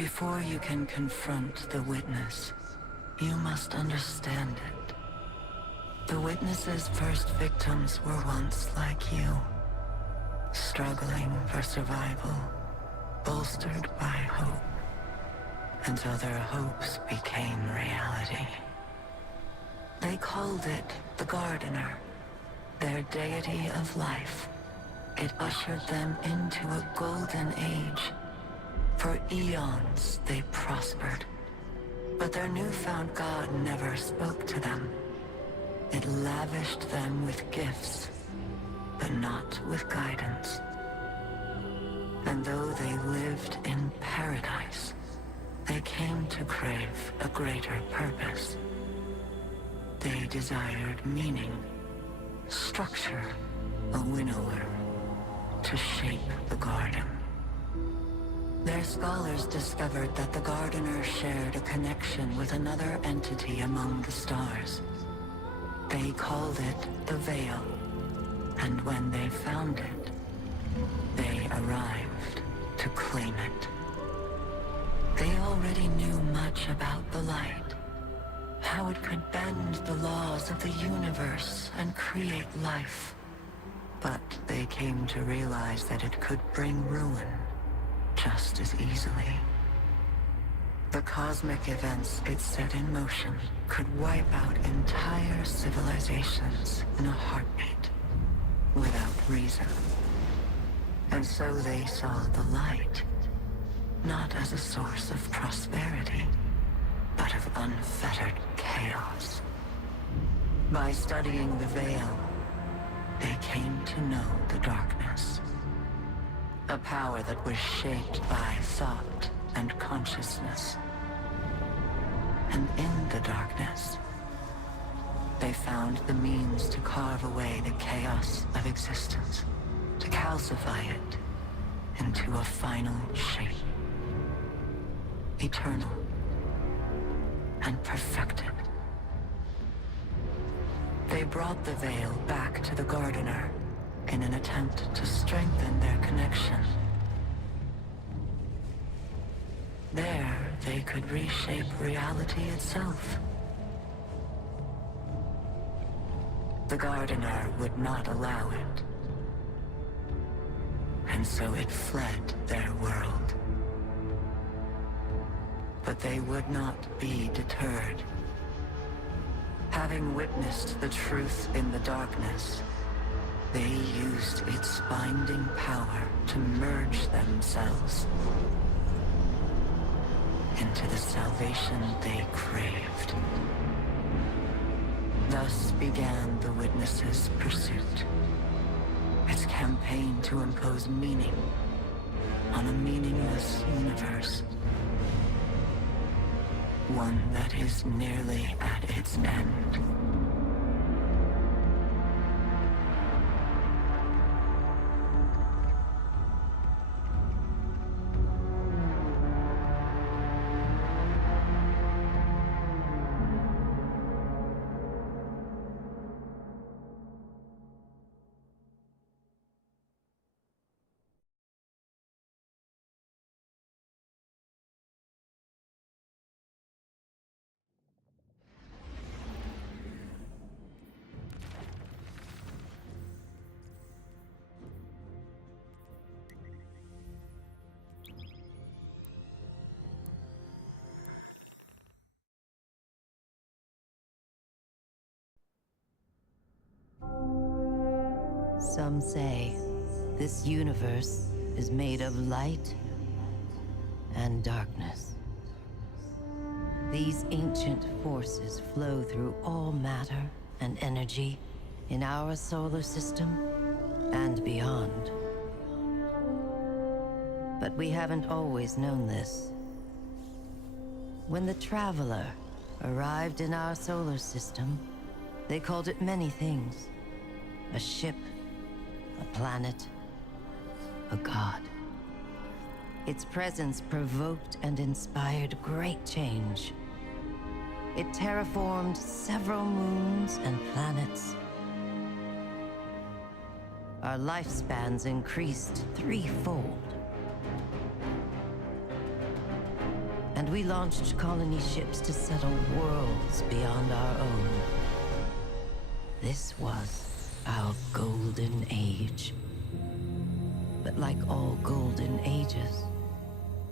Before you can confront the witness, you must understand it. The witness's first victims were once like you, struggling for survival, bolstered by hope, until their hopes became reality. They called it the Gardener, their deity of life. It ushered them into a golden age. For eons, they prospered. But their newfound god never spoke to them. It lavished them with gifts, but not with guidance. And though they lived in paradise, they came to crave a greater purpose. They desired meaning, structure, a winnower, to shape the garden. Their scholars discovered that the Gardener shared a connection with another entity among the stars. They called it the Veil, and when they found it, they arrived to claim it. They already knew much about the light, how it could bend the laws of the universe and create life. But they came to realize that it could bring ruin just as easily. The cosmic events it set in motion could wipe out entire civilizations in a heartbeat, without reason. And so they saw the light, not as a source of prosperity, but of unfettered chaos. By studying the Veil, they came to know the darkness. A power that was shaped by thought and consciousness. And in the darkness, they found the means to carve away the chaos of existence, to calcify it into a final shape. Eternal and perfected. They brought the Veil back to the Gardener in an attempt to strengthen their connection. There, they could reshape reality itself. The Gardener would not allow it, and so it fled their world. But they would not be deterred. Having witnessed the truth in the darkness, they used its binding power to merge themselves into the salvation they craved. Thus began the Witness's pursuit, its campaign to impose meaning on a meaningless universe. One that is nearly at its end. Some say this universe is made of light and darkness. These ancient forces flow through all matter and energy in our solar system and beyond. But we haven't always known this. When the Traveler arrived in our solar system, they called it many things. A ship, a planet, a god. Its presence provoked and inspired great change. It terraformed several moons and planets. Our lifespans increased threefold. we launched colony ships to settle worlds beyond our own. This was our golden age. But like all golden ages,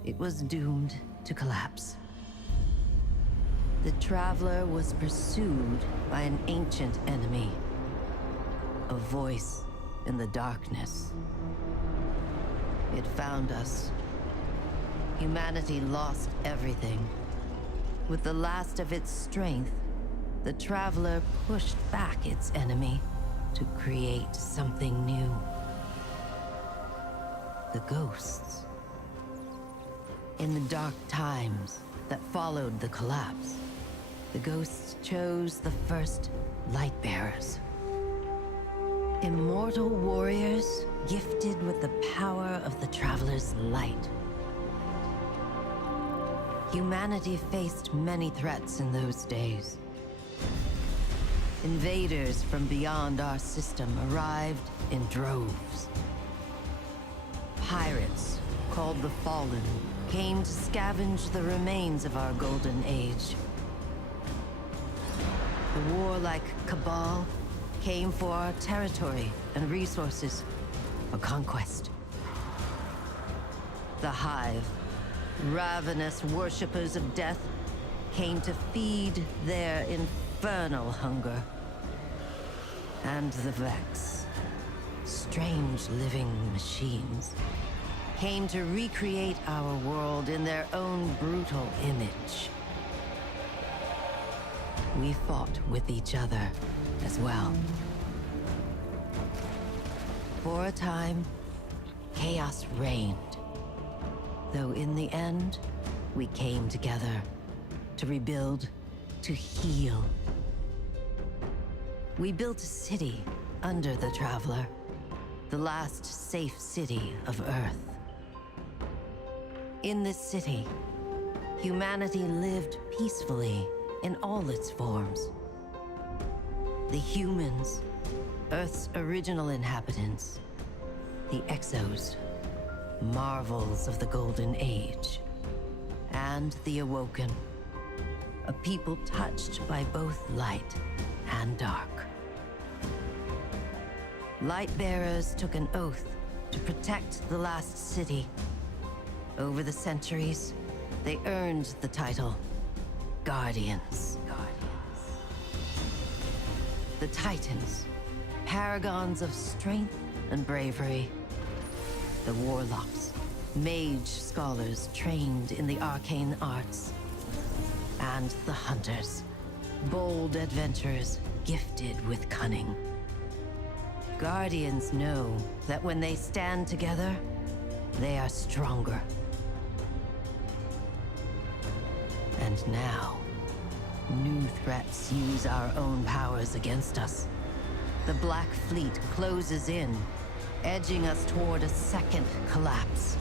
it was doomed to collapse. The Traveler was pursued by an ancient enemy, a voice in the darkness. It found us. Humanity lost everything. With the last of its strength, the Traveler pushed back its enemy to create something new. The ghosts. In the dark times that followed the collapse, the ghosts chose the first Lightbearers. Immortal warriors gifted with the power of the Traveler's light. Humanity faced many threats in those days. Invaders from beyond our system arrived in droves. Pirates, called the Fallen, came to scavenge the remains of our golden age. The warlike Cabal came for our territory and resources for conquest. The Hive, ravenous worshippers of death, came to feed their infernal hunger. And the Vex, strange living machines, came to recreate our world in their own brutal image. We fought with each other as well. For a time, chaos reigned. Though in the end, we came together to rebuild, to heal. We built a city under the Traveler, the last safe city of Earth. In this city, humanity lived peacefully in all its forms. The humans, Earth's original inhabitants, the Exos, marvels of the Golden Age, and the Awoken, a people touched by both light and dark. Lightbearers took an oath to protect the last city. Over the centuries, they earned the title Guardians. The Titans, paragons of strength and bravery. The Warlocks, mage scholars trained in the arcane arts. And the Hunters, bold adventurers gifted with cunning. Guardians know that when they stand together, they are stronger. And now, new threats use our own powers against us. The Black Fleet closes in, edging us toward a second collapse.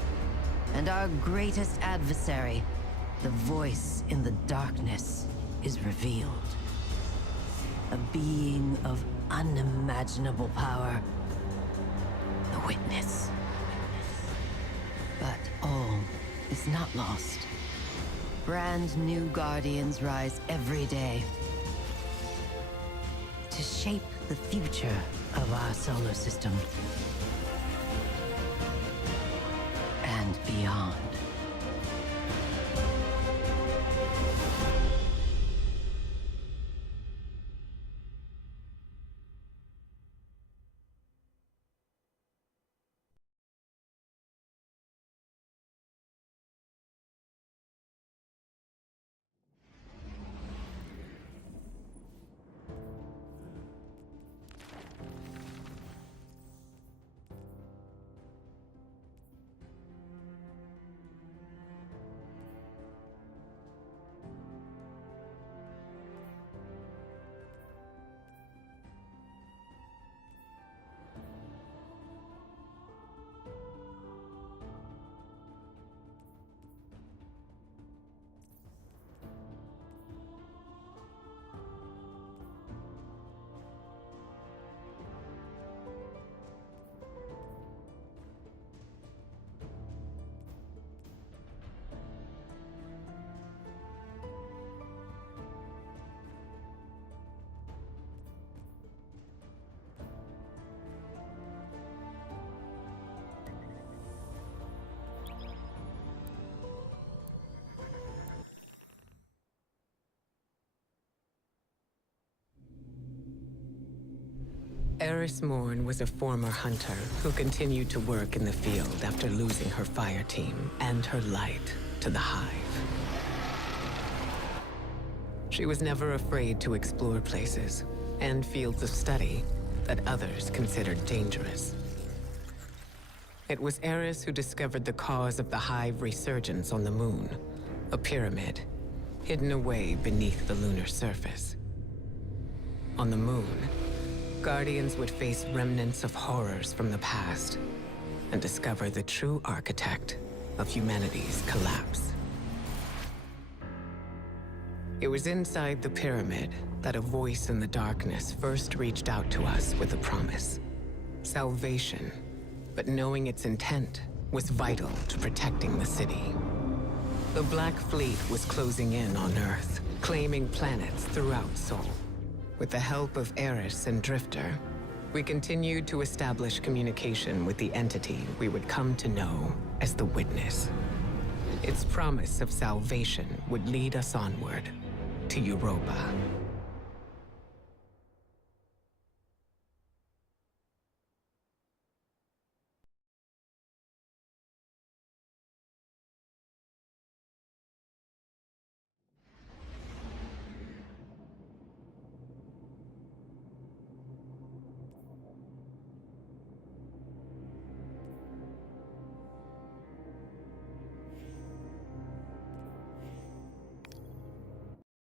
And our greatest adversary, the voice in the darkness, is revealed. A being of unimaginable power. The Witness. But all is not lost. Brand new Guardians rise every day to shape the future of our solar system and beyond. Eris Morn was a former hunter who continued to work in the field after losing her fire team and her light to the Hive. She was never afraid to explore places and fields of study that others considered dangerous. It was Eris who discovered the cause of the Hive resurgence on the moon, a pyramid hidden away beneath the lunar surface. On the moon, Guardians would face remnants of horrors from the past and discover the true architect of humanity's collapse. It was inside the pyramid that a voice in the darkness first reached out to us with a promise. Salvation, but knowing its intent was vital to protecting the city. The Black Fleet was closing in on Earth, claiming planets throughout Sol. With the help of Eris and Drifter, we continued to establish communication with the entity we would come to know as the Witness. Its promise of salvation would lead us onward to Europa.